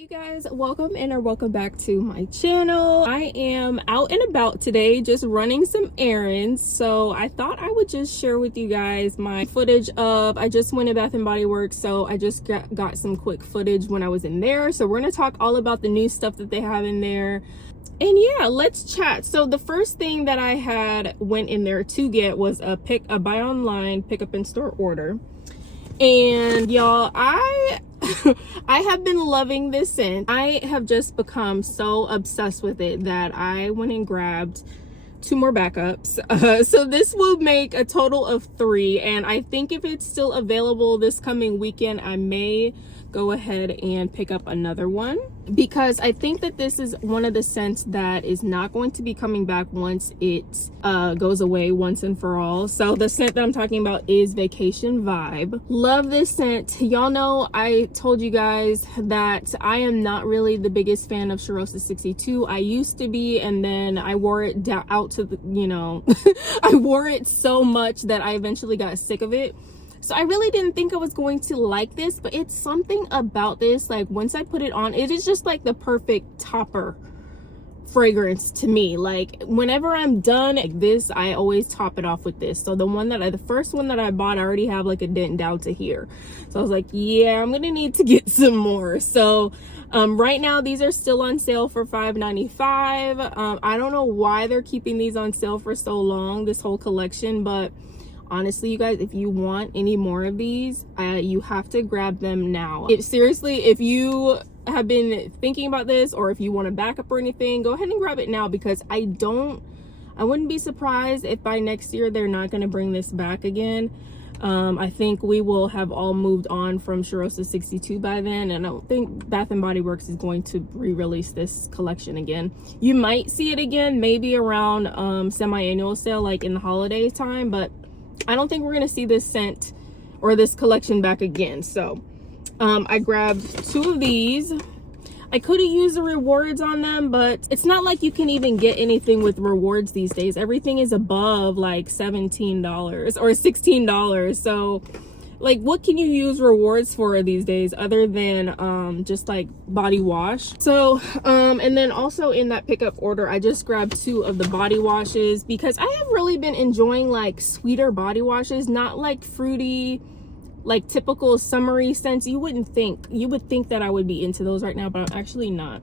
You guys, welcome in or welcome back to my channel. I am out and about today just running some errands, so I thought I would just share with you guys my footage of I just went to Bath and Body Works, so I just got some quick footage when I was in there. So we're gonna talk all about the new stuff that they have in there, and yeah, let's chat. So the first thing that I had went in there to get was a buy online pickup in store order. And y'all, I have been loving this scent. I have just become so obsessed with it that I went and grabbed 2 more backups. So this will make a total of 3, and I think if it's still available this coming weekend, I may go ahead and pick up another one, because I think that this is one of the scents that is not going to be coming back once it goes away once and for all. So the scent that I'm talking about is Vacation Vibe. Love this scent. Y'all know I told you guys that I am not really the biggest fan of Charosta 62. I used to be, and then I wore it out to the, you know, I wore it so much that I eventually got sick of it. So I really didn't think I was going to like this, but it's something about this, like once I put it on, it is just like the perfect topper fragrance to me. Like whenever I'm done like this, I always top it off with this. So the first one that I bought, I already have like a dent down to here. So I was like, yeah, I'm gonna need to get some more. So right now these are still on sale for $5.95. I don't know why they're keeping these on sale for so long, this whole collection, but honestly, you guys, if you want any more of these, you have to grab them now. Seriously, if you have been thinking about this, or if you want a backup or anything, go ahead and grab it now, because I wouldn't be surprised if by next year they're not going to bring this back again. I think we will have all moved on from Charosta 62 by then, and I don't think Bath and Body Works is going to re-release this collection again. You might see it again maybe around semi-annual sale, like in the holiday time, but I don't think we're gonna see this scent or this collection back again. So I grabbed 2 of these. I could have used the rewards on them, but it's not like you can even get anything with rewards these days. Everything is above like $17 or $16. So like, what can you use rewards for these days other than just like body wash? So and then also in that pickup order, I just grabbed 2 of the body washes, because I have really been enjoying like sweeter body washes, not like fruity, like typical summery scents. You would think that I would be into those right now, but I'm actually not.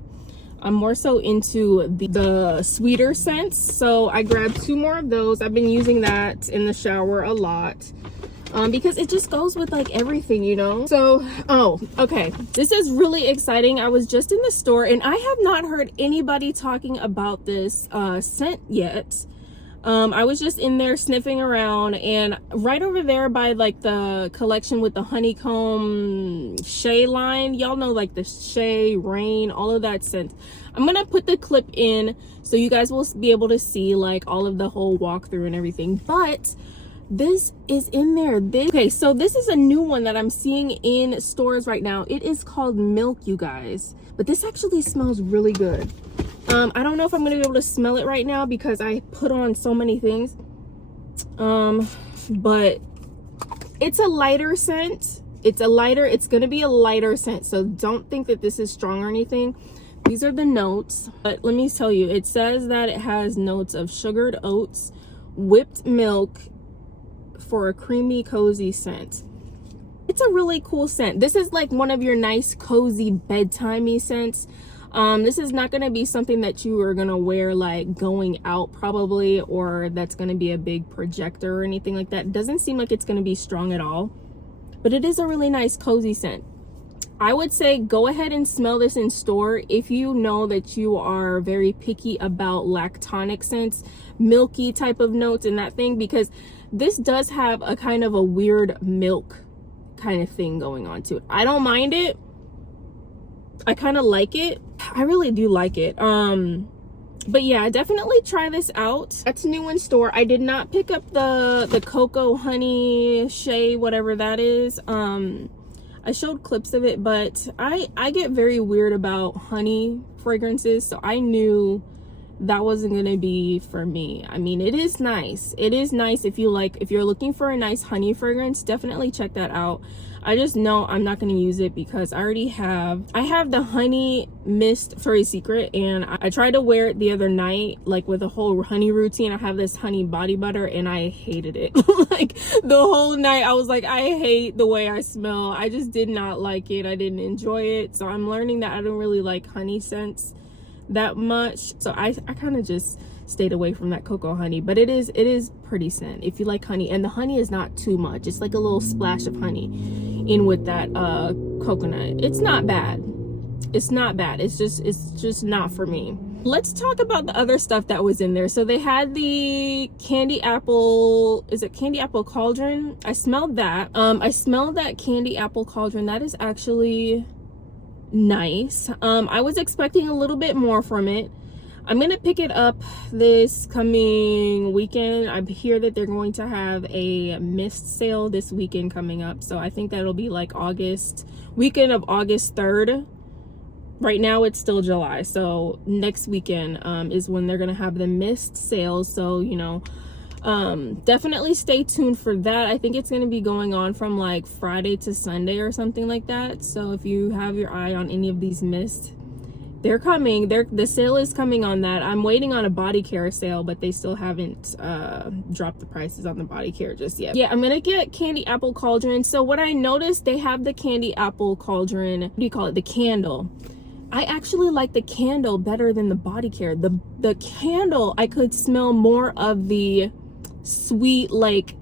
I'm more so into the sweeter scents. So I grabbed 2 more of those. I've been using that in the shower a lot. Because it just goes with like everything, you know. So okay, this is really exciting. I was just in the store and I have not heard anybody talking about this scent yet. I was just in there sniffing around, and right over there by like the collection with the honeycomb shea line, y'all know, like the shea, rain, all of that scent. I'm gonna put the clip in so you guys will be able to see like all of the whole walkthrough and everything, but this is in there. Okay, so this is a new one that I'm seeing in stores right now. It is called Milk, you guys, but this actually smells really good. I don't know if I'm gonna be able to smell it right now because I put on so many things, but it's a lighter scent. It's gonna be a lighter scent, so don't think that this is strong or anything. These are the notes, but let me tell you, it says that it has notes of sugared oats, whipped milk, for a creamy, cozy scent. It's a really cool scent. This is like one of your nice, cozy, bedtimey scents. This is not going to be something that you are going to wear like going out probably, or that's going to be a big projector or anything like that. It doesn't seem like it's going to be strong at all, but it is a really nice, cozy scent. I would say go ahead and smell this in store if you know that you are very picky about lactonic scents, milky type of notes and that thing, because this does have a kind of a weird milk kind of thing going on to it. I don't mind it. I kind of like it. I really do like it. But yeah, definitely try this out. That's new in store. I did not pick up the cocoa honey shea, whatever that is. I showed clips of it, but I get very weird about honey fragrances, so I knew that wasn't gonna be for me. I mean, it is nice. It is nice if you're looking for a nice honey fragrance, definitely check that out. I just know I'm not going to use it because I have the honey mist Victoria's Secret, and I tried to wear it the other night, like with a whole honey routine. I have this honey body butter and I hated it. Like the whole night I was like, I hate the way I smell. I just did not like it. I didn't enjoy it. So I'm learning that I don't really like honey scents that much. So I kind of just stayed away from that cocoa honey, but it is pretty scent if you like honey, and the honey is not too much. It's like a little splash of honey in with that coconut. It's not bad. It's not bad. It's just not for me. Let's talk about the other stuff that was in there. So they had the candy apple, is it candy apple cauldron? I smelled that. I smelled that candy apple cauldron. That is actually nice. I was expecting a little bit more from it. I'm gonna pick it up this coming weekend. I hear that they're going to have a mist sale this weekend coming up, so I think that'll be like weekend of August 3rd. Right now it's still July, so next weekend is when they're gonna have the mist sale. So you know, definitely stay tuned for that. I think it's going to be going on from like Friday to Sunday or something like that. So if you have your eye on any of these mists, they're coming. The sale is coming on that. I'm waiting on a body care sale, but they still haven't dropped the prices on the body care just yet. Yeah, I'm gonna get candy apple cauldron. So what I noticed, they have the candy apple cauldron, what do you call it, the candle. I actually like the candle better than the body care. The candle, I could smell more of the sweet, like,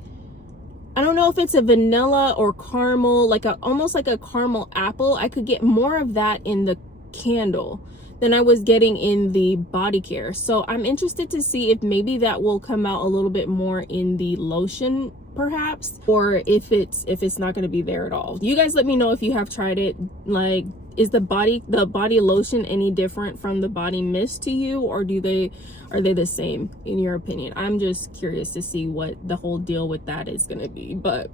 I don't know if it's a vanilla or caramel, like almost like a caramel apple. I could get more of that in the candle than I was getting in the body care. So I'm interested to see if maybe that will come out a little bit more in the lotion perhaps, or if it's not going to be there at all. You guys let me know if you have tried it. Like, is the body lotion any different from the body mist to you, or are they the same in your opinion? I'm just curious to see what the whole deal with that is going to be. But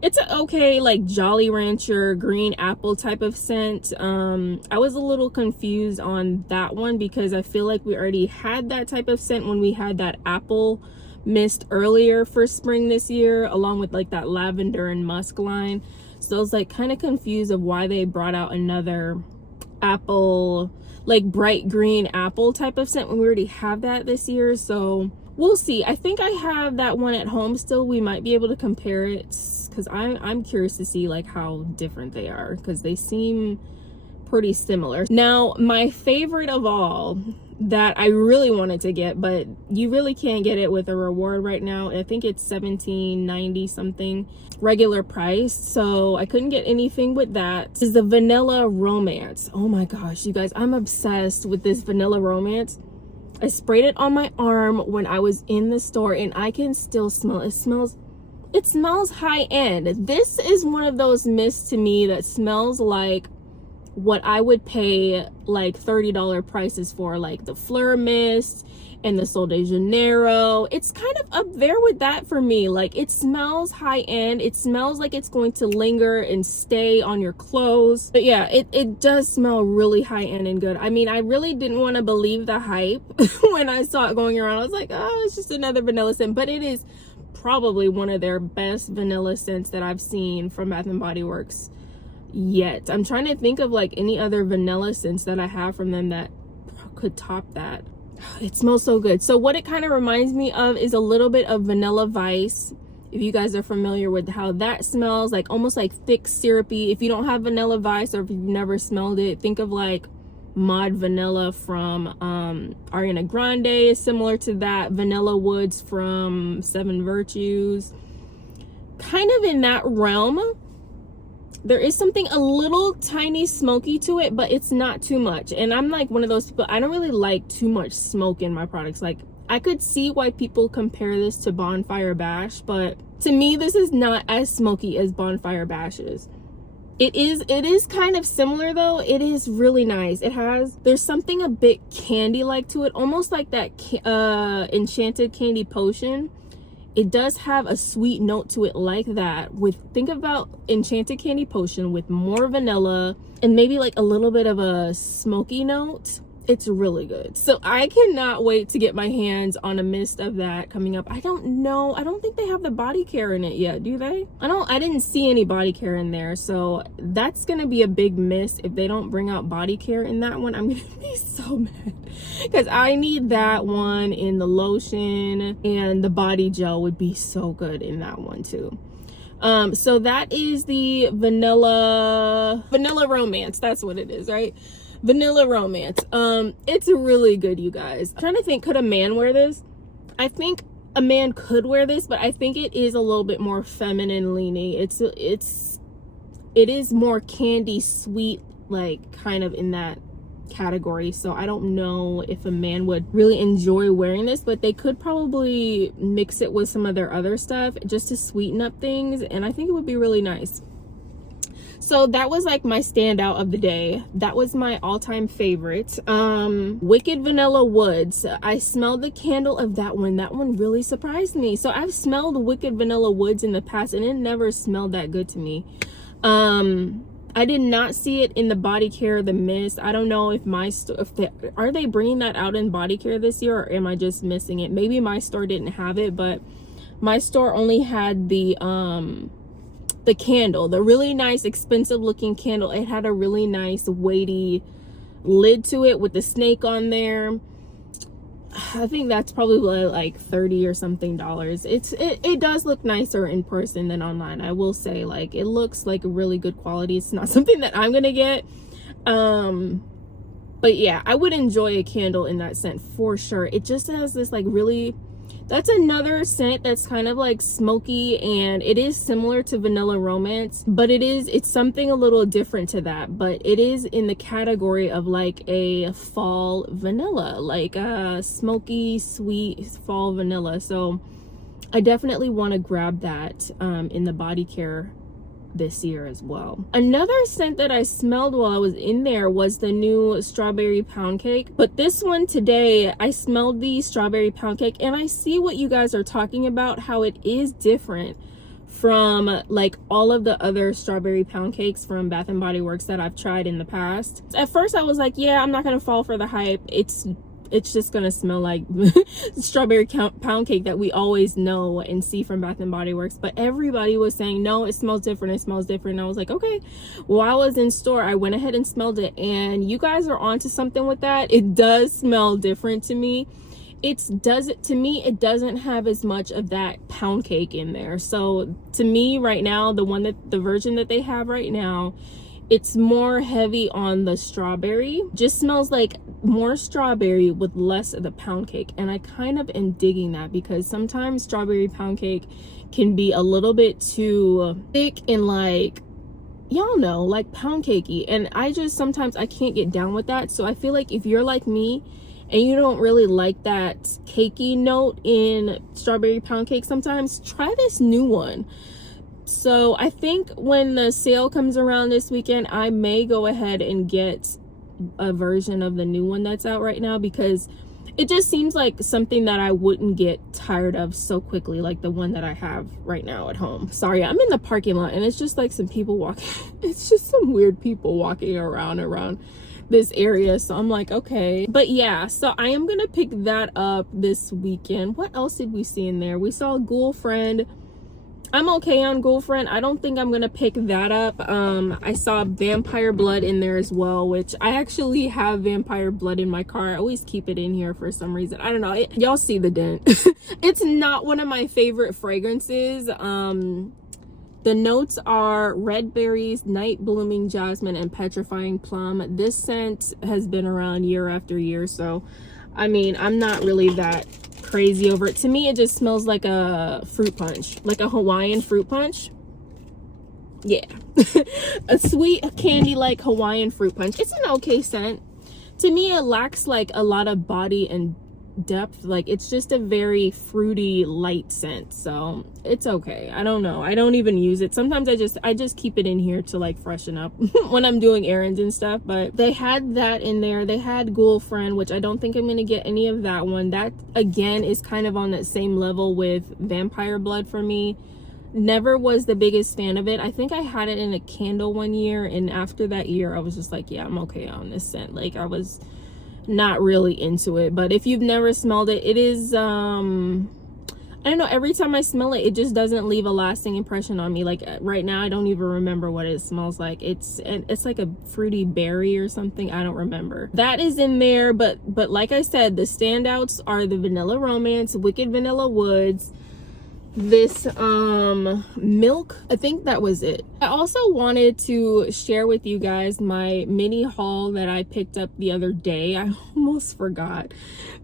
it's an okay, like, Jolly Rancher green apple type of scent. I was a little confused on that one because I feel like we already had that type of scent when we had that apple mist earlier for spring this year, along with like that lavender and musk line. So I was like kind of confused of why they brought out another apple, like bright green apple type of scent when we already have that this year. So we'll see. I think I have that one at home still. We might be able to compare it because I'm curious to see like how different they are, because they seem pretty similar. Now, my favorite of all that I really wanted to get, but you really can't get it with a reward right now. I think it's $17.90 something regular price, so I couldn't get anything with that. Is the Vanilla Romance. Oh my gosh, you guys, I'm obsessed with this Vanilla Romance. I sprayed it on my arm when I was in the store and I can still smell it. It smells high end. This is one of those mists to me that smells like what I would pay like $30 prices for, like the Fleur Mist and the Sol de Janeiro. It's kind of up there with that for me. Like, it smells high end. It smells like it's going to linger and stay on your clothes. But yeah, it does smell really high end and good. I mean, I really didn't want to believe the hype when I saw it going around. I was like, oh, it's just another vanilla scent. But it is probably one of their best vanilla scents that I've seen from Bath and Body Works yet. I'm trying to think of like any other vanilla scents that I have from them that could top that. It smells so good. So what it kind of reminds me of is a little bit of Vanilla Vice. If you guys are familiar with how that smells, like almost like thick syrupy. If you don't have Vanilla Vice, or if you've never smelled it, think of like Mod Vanilla from Ariana Grande is similar to that. Vanilla Woods from Seven Virtues, kind of in that realm. There is something a little tiny smoky to it, but it's not too much. And I'm like one of those people, I don't really like too much smoke in my products. Like, I could see why people compare this to Bonfire Bash, but to me, this is not as smoky as Bonfire Bash is. It is kind of similar though. It is really nice. There's something a bit candy-like to it, almost like that Enchanted Candy Potion. It does have a sweet note to it like that. Think about Enchanted Candy Potion with more vanilla and maybe like a little bit of a smoky note. It's really good. So I cannot wait to get my hands on a mist of that coming up. I don't know, I don't think they have the body care in it yet, do they? I didn't see any body care in there, so that's gonna be a big miss if they don't bring out body care in that one. I'm gonna be so mad because I need that one in the lotion, and the body gel would be so good in that one too. So that is the vanilla romance. That's what it is, right? Vanilla romance. It's really good, you guys. I'm trying to think, could a man wear this? I think a man could wear this, but I think it is a little bit more feminine leaning. It is more candy sweet, like kind of in that category. So I don't know if a man would really enjoy wearing this, but they could probably mix it with some of their other stuff just to sweeten up things, and I think it would be really nice. So that was like my standout of the day. That was my all-time favorite. Wicked Vanilla Woods. I smelled the candle of that one. That one really surprised me. So I've smelled Wicked Vanilla Woods in the past, and it never smelled that good to me. I did not see it in the body care, the mist. I don't know if are they bringing that out in body care this year, or am I just missing it? Maybe my store didn't have it, but my store only had the candle, the really nice expensive looking candle. It had a really nice weighty lid to it with the snake on there. I think that's probably like $30 or something. It does look nicer in person than online. I will say, like, it looks like really good quality. It's not something that I'm gonna get, but yeah, I would enjoy a candle in that scent for sure. It just has this like really, that's another scent that's kind of like smoky, and it is similar to Vanilla Romance, but it's something a little different to that. But it is in the category of like a fall vanilla, like a smoky sweet fall vanilla. So I definitely want to grab that in the body care this year as well. Another scent that I smelled while I was in there was the new strawberry pound cake, but this one today I smelled the strawberry pound cake, and I see what you guys are talking about, how it is different from like all of the other strawberry pound cakes from Bath and Body Works that I've tried in the past. At first I was like, yeah, I'm not gonna fall for the hype. It's just gonna smell like strawberry pound cake that we always know and see from Bath and Body Works. But everybody was saying, no, it smells different, it smells different. And I was like, okay. While I was in store, I went ahead and smelled it, and you guys are onto something with that. It does smell different to me. To me, it doesn't have as much of that pound cake in there. So to me right now, the version that they have right now, it's more heavy on the strawberry. Just smells like more strawberry with less of the pound cake. And I kind of am digging that, because sometimes strawberry pound cake can be a little bit too thick and like, y'all know, like pound cakey. And sometimes I can't get down with that. So I feel like if you're like me and you don't really like that cakey note in strawberry pound cake, sometimes try this new one. So I think when the sale comes around this weekend, I may go ahead and get a version of the new one that's out right now, because it just seems like something that I wouldn't get tired of so quickly, like the one that I have right now at home. Sorry, I'm in the parking lot and it's just like some people walking. It's just some weird people walking around this area. So I'm like, okay. But yeah, so I am gonna pick that up this weekend. What else did we see in there? We saw Girlfriend. I'm okay on Girlfriend. I don't think I'm gonna pick that up. I saw Vampire Blood in there as well, which I actually have Vampire Blood in my car. I always keep it in here for some reason. I don't know. Y'all see the dent. It's not one of my favorite fragrances. The notes are red berries, night blooming jasmine, and petrifying plum. This scent has been around year after year, so I mean, I'm not really that crazy over it. To me, it just smells like a fruit punch, like a Hawaiian fruit punch. Yeah. A sweet candy like Hawaiian fruit punch. It's an okay scent. To me, it lacks like a lot of body and depth. Like, it's just a very fruity light scent, so it's okay. I don't know, I don't even use it. Sometimes I just keep it in here to like freshen up when I'm doing errands and stuff. But they had that in there. They had Girlfriend, which I don't think I'm gonna get any of that one. That again is kind of on that same level with Vampire Blood for me. Never was the biggest fan of it. I think I had it in a candle one year, and after that year I was just like, yeah, I'm okay on this scent. Like, I was not really into it. But if you've never smelled it, it is I don't know, every time I smell it, it just doesn't leave a lasting impression on me. Like right now, I don't even remember what it smells like. It's like a fruity berry or something. I don't remember. That is in there, but like I said, the standouts are the Vanilla Romance, Wicked Vanilla Woods, this milk. I think that was it. I also wanted to share with you guys my mini haul that I picked up the other day. I almost forgot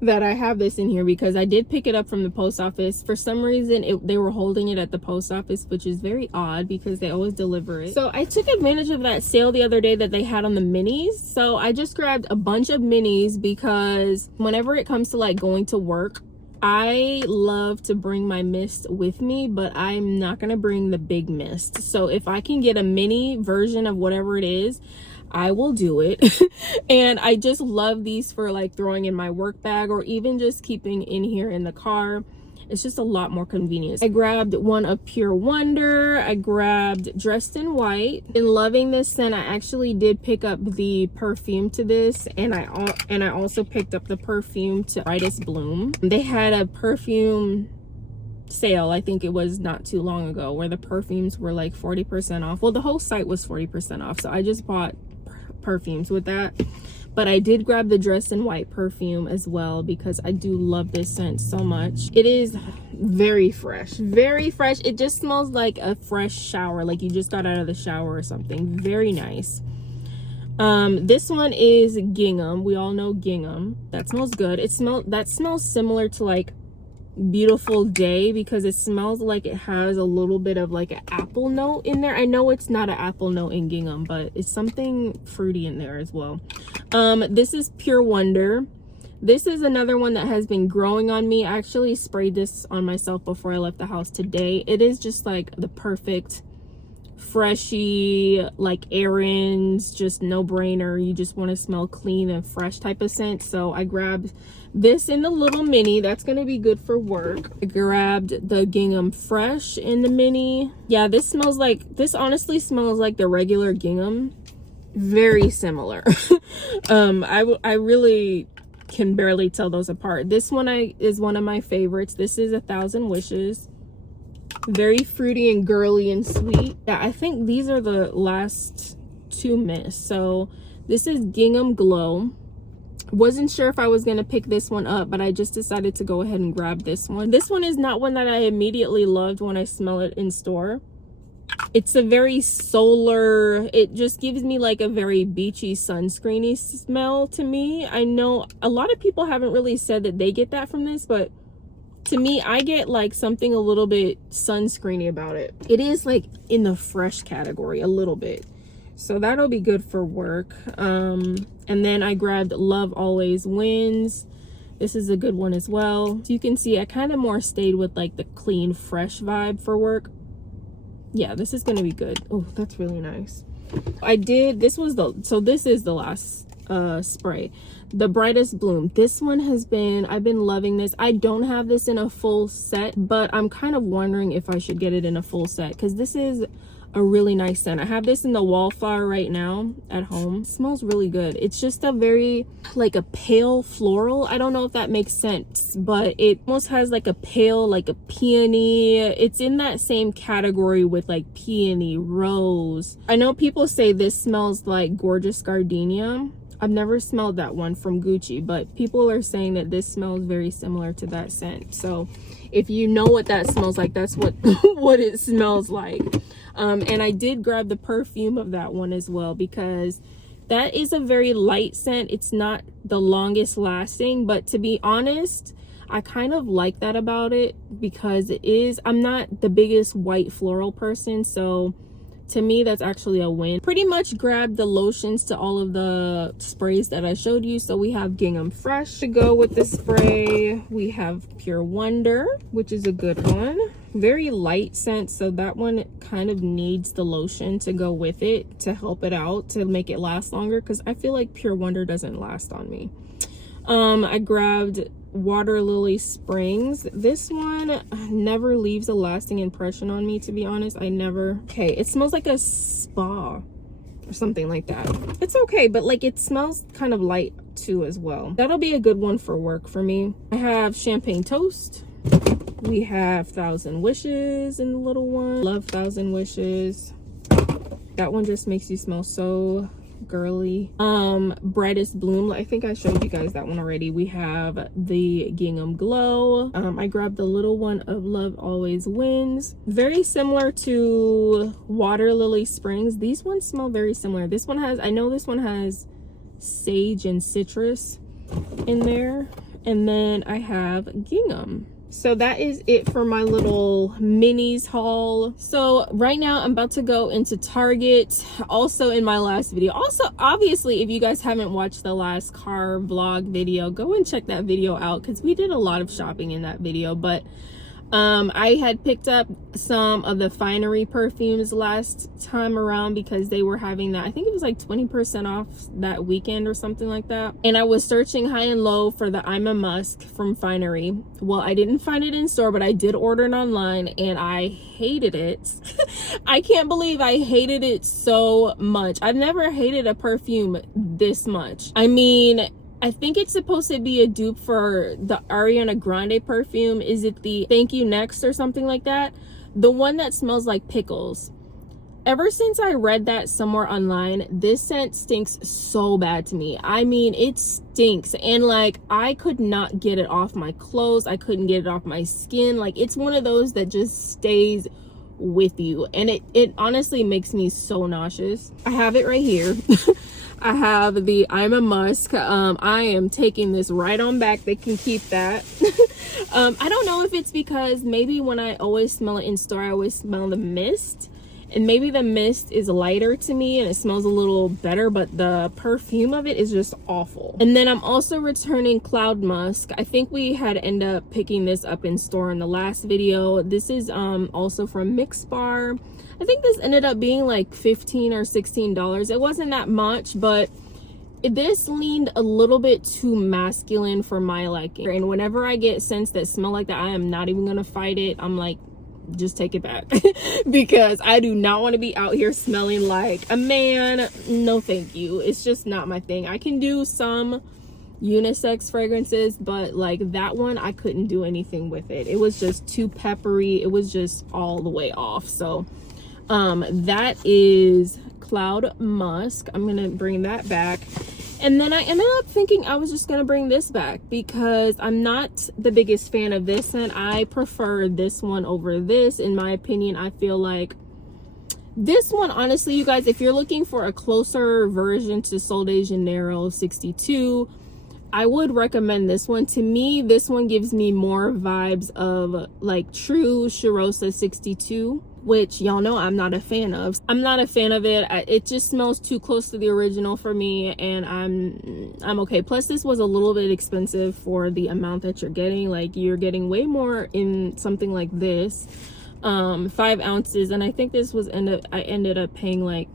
that I have this in here because I did pick it up from the post office. For some reason they were holding it at the post office, which is very odd because they always deliver it. So I took advantage of that sale the other day that they had on the minis. So I just grabbed a bunch of minis because whenever it comes to like going to work, I love to bring my mist with me, but I'm not gonna bring the big mist. So if I can get a mini version of whatever it is, I will do it. And I just love these for like throwing in my work bag or even just keeping in here in the car. It's just a lot more convenient. I grabbed one of Pure Wonder. I grabbed Dressed in White. In loving this scent, I actually did pick up the perfume to this, and I also picked up the perfume to Brightest Bloom. They had a perfume sale, I think it was not too long ago, where the perfumes were like 40% off. Well, the whole site was 40% off, so I just bought perfumes with that. But I did grab the Dressed in White perfume as well because I do love this scent so much. It is very fresh, very fresh. It just smells like a fresh shower, like you just got out of the shower or something. Very nice. This one is gingham. We all know gingham. That smells good. That smells similar to like Beautiful Day because it smells like it has a little bit of like an apple note in there. I know it's not an apple note in gingham, but it's something fruity in there as well. This is Pure Wonder. This is another one that has been growing on me. I actually sprayed this on myself before I left the house today. It is just like the perfect freshy, like errands, just no brainer. You just want to smell clean and fresh type of scent. So I grabbed this in the little mini. That's going to be good for work. I grabbed the Gingham Fresh in the mini. Yeah, this honestly smells like the regular gingham. Very similar. I really can barely tell those apart. This one is one of my favorites. This is 1,000 Wishes. Very fruity and girly and sweet. Yeah, I think these are the last two mists. So this is Gingham Glow. Wasn't sure if I was going to pick this one up, but I just decided to go ahead and grab this one. This one is not one that I immediately loved when I smell it in store. It's a very solar, it just gives me like a very beachy sunscreeny smell to me. I know a lot of people haven't really said that they get that from this, but to me, I get like something a little bit sunscreeny about it. It is like in the fresh category a little bit. So that'll be good for work. And then I grabbed Love Always Wins. This is a good one as well. So you can see I kind of more stayed with like the clean, fresh vibe for work. Yeah, this is gonna be good. Oh, that's really nice. This is the last spray, the Brightest Bloom. This one I've been loving this. I don't have this in a full set, but I'm kind of wondering if I should get it in a full set because this is a really nice scent. I have this in the Wallflower right now at home. It smells really good. It's just a very like a pale floral. I don't know if that makes sense, but it almost has like a pale, like a peony. It's in that same category with like peony, rose. I know people say this smells like Gorgeous Gardenia. I've never smelled that one from Gucci, but people are saying that this smells very similar to that scent. So if you know what that smells like, that's what what it smells like. And I did grab the perfume of that one as well because that is a very light scent. It's not the longest lasting, but to be honest, I kind of like that about it because I'm not the biggest white floral person, so to me that's actually a win. Pretty much grabbed the lotions to all of the sprays that I showed you. So we have Gingham Fresh to go with the spray. We have Pure Wonder, which is a good one. Very light scent, so that one kind of needs the lotion to go with it to help it out, to make it last longer, because I feel like Pure Wonder doesn't last on me. I grabbed Water Lily Springs. This one never leaves a lasting impression on me, to be honest. Okay, it smells like a spa. or something like that. It's okay, but like it smells kind of light too as well. That'll be a good one for work for me. I have Champagne Toast. We have Thousand Wishes in the little one. Love Thousand Wishes. That one just makes you smell so girly. Brightest Bloom, I think I showed you guys that one already. We have the Gingham Glow. I grabbed the little one of Love Always Wins. Very similar to Water Lily Springs. These ones smell very similar. This one has, I know this one has sage and citrus in there. And then I have Gingham. So that is it for my little minis haul. So right now I'm about to go into Target. Also in my last video, also obviously if you guys haven't watched the last car vlog video, go and check that video out because we did a lot of shopping in that video. But I had picked up some of the Finery perfumes last time around because they were having that, I think it was like 20% off that weekend or something like that. And I was searching high and low for the I'm a Musk from Finery. Well, I didn't find it in store, but I did order it online and I hated it. I can't believe I hated it so much. I've never hated a perfume this much. I mean, I think it's supposed to be a dupe for the Ariana Grande perfume. Is it the Thank You Next or something like that? The one that smells like pickles. Ever since I read that somewhere online, this scent stinks so bad to me. I mean, it stinks. And like, I could not get it off my clothes. I couldn't get it off my skin. Like, it's one of those that just stays with you. And it honestly makes me so nauseous. I have it right here. I have the I'm a Musk. I am taking this right on back. They can keep that. I don't know if it's because maybe when I always smell it in store, I always smell the mist. And maybe the mist is lighter to me and it smells a little better, but the perfume of it is just awful. And then I'm also returning Cloud Musk. I think we had ended up picking this up in store in the last video. This is also from Mix Bar. I think this ended up being like $15 or $16. It wasn't that much, but this leaned a little bit too masculine for my liking. And whenever I get scents that smell like that, I am not even gonna fight it. I'm like, just take it back because I do not want to be out here smelling like a man. No, thank you. It's just not my thing. I can do some unisex fragrances, but like that one, I couldn't do anything with it. It was just too peppery. It was just all the way off. So that is Cloud Musk. I'm gonna bring that back. And then I ended up thinking I was just gonna bring this back because I'm not the biggest fan of this scent. I prefer this one over this. In my opinion, I feel like this one, honestly, you guys, if you're looking for a closer version to Sol de Janeiro 62, I would recommend this one. To me, this one gives me more vibes of like true Charosta 62, which y'all know I'm not a fan of. I'm not a fan of it. It just smells too close to the original for me, and I'm okay. Plus, this was a little bit expensive for the amount that you're getting. Like, you're getting way more in something like this. 5 ounces, and I think this was I ended up paying like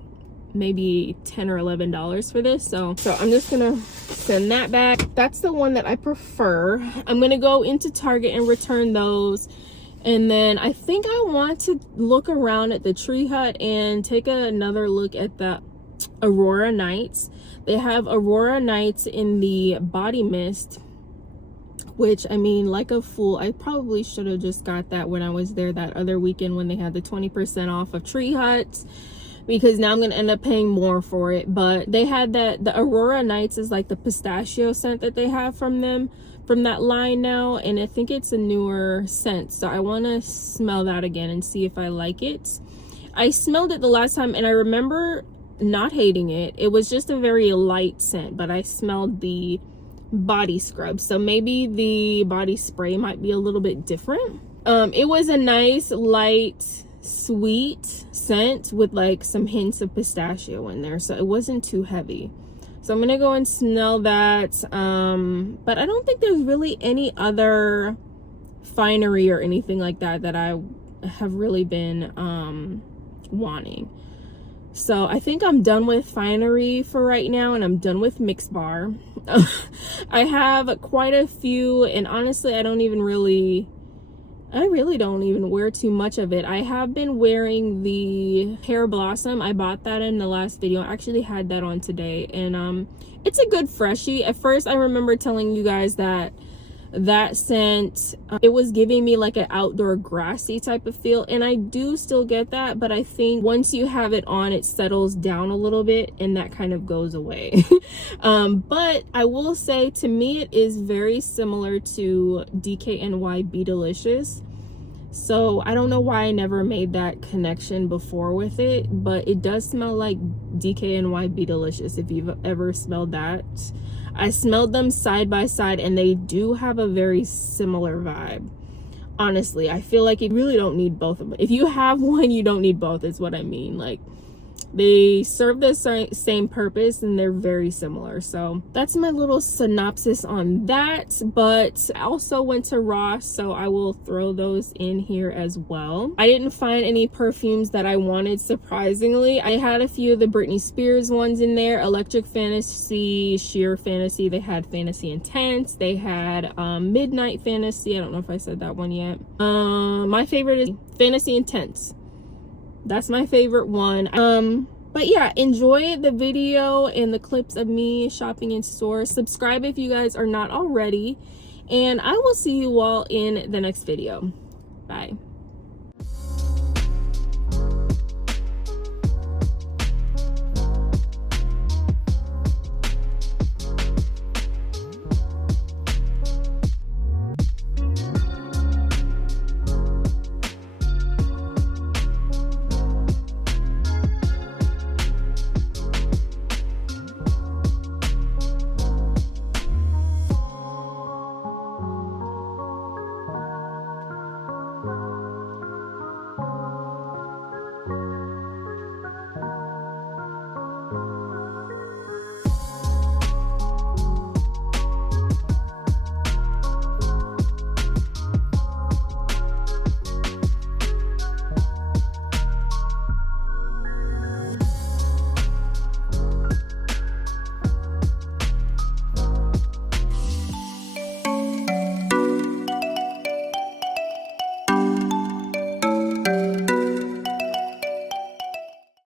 maybe $10 or $11 for this. So I'm just gonna send that back. That's the one that I prefer. I'm gonna go into Target and return those. And then I think I want to look around at the Tree Hut and take another look at the Aurora Nights. They have Aurora Nights in the body mist, which, I mean, like a fool, I probably should have just got that when I was there that other weekend when they had the 20% off of Tree Hut, because now I'm gonna end up paying more for it. But they had that, the Aurora Nights is like the pistachio scent that they have from them, from that line now, and I think it's a newer scent, so I want to smell that again and see if I like it. I smelled it the last time and I remember not hating it. It was just a very light scent, but I smelled the body scrub, so maybe the body spray might be a little bit different. It was a nice light sweet scent with like some hints of pistachio in there, so it wasn't too heavy. So I'm gonna go and smell that, but I don't think there's really any other Finery or anything like that that I have really been wanting. So I think I'm done with Finery for right now, and I'm done with Mix Bar. I have quite a few, and honestly I don't even really I really don't even wear too much of it. I have been wearing the Pear Blossom. I bought that in the last video. I actually had that on today, and it's a good freshie. At first, I remember telling you guys that scent, it was giving me like an outdoor grassy type of feel, and I do still get that, but I think once you have it on, it settles down a little bit and that kind of goes away. But I will say, to me, it is very similar to DKNY Be Delicious. So I don't know why I never made that connection before with it, but it does smell like DKNY Be Delicious, if you've ever smelled that. I smelled them side by side and they do have a very similar vibe. Honestly, I feel like you really don't need both of them. If you have one, you don't need both, is what I mean. Like, they serve the same purpose and they're very similar. So that's my little synopsis on that. But I also went to Ross, so I will throw those in here as well. I didn't find any perfumes that I wanted, surprisingly. I had a few of the Britney Spears ones in there: Electric Fantasy, Sheer Fantasy. They had Fantasy Intense. They had Midnight Fantasy. I don't know if I said that one yet. My favorite is Fantasy Intense. That's my favorite one. But yeah, enjoy the video and the clips of me shopping in stores. Subscribe if you guys are not already, and I will see you all in the next video. Bye.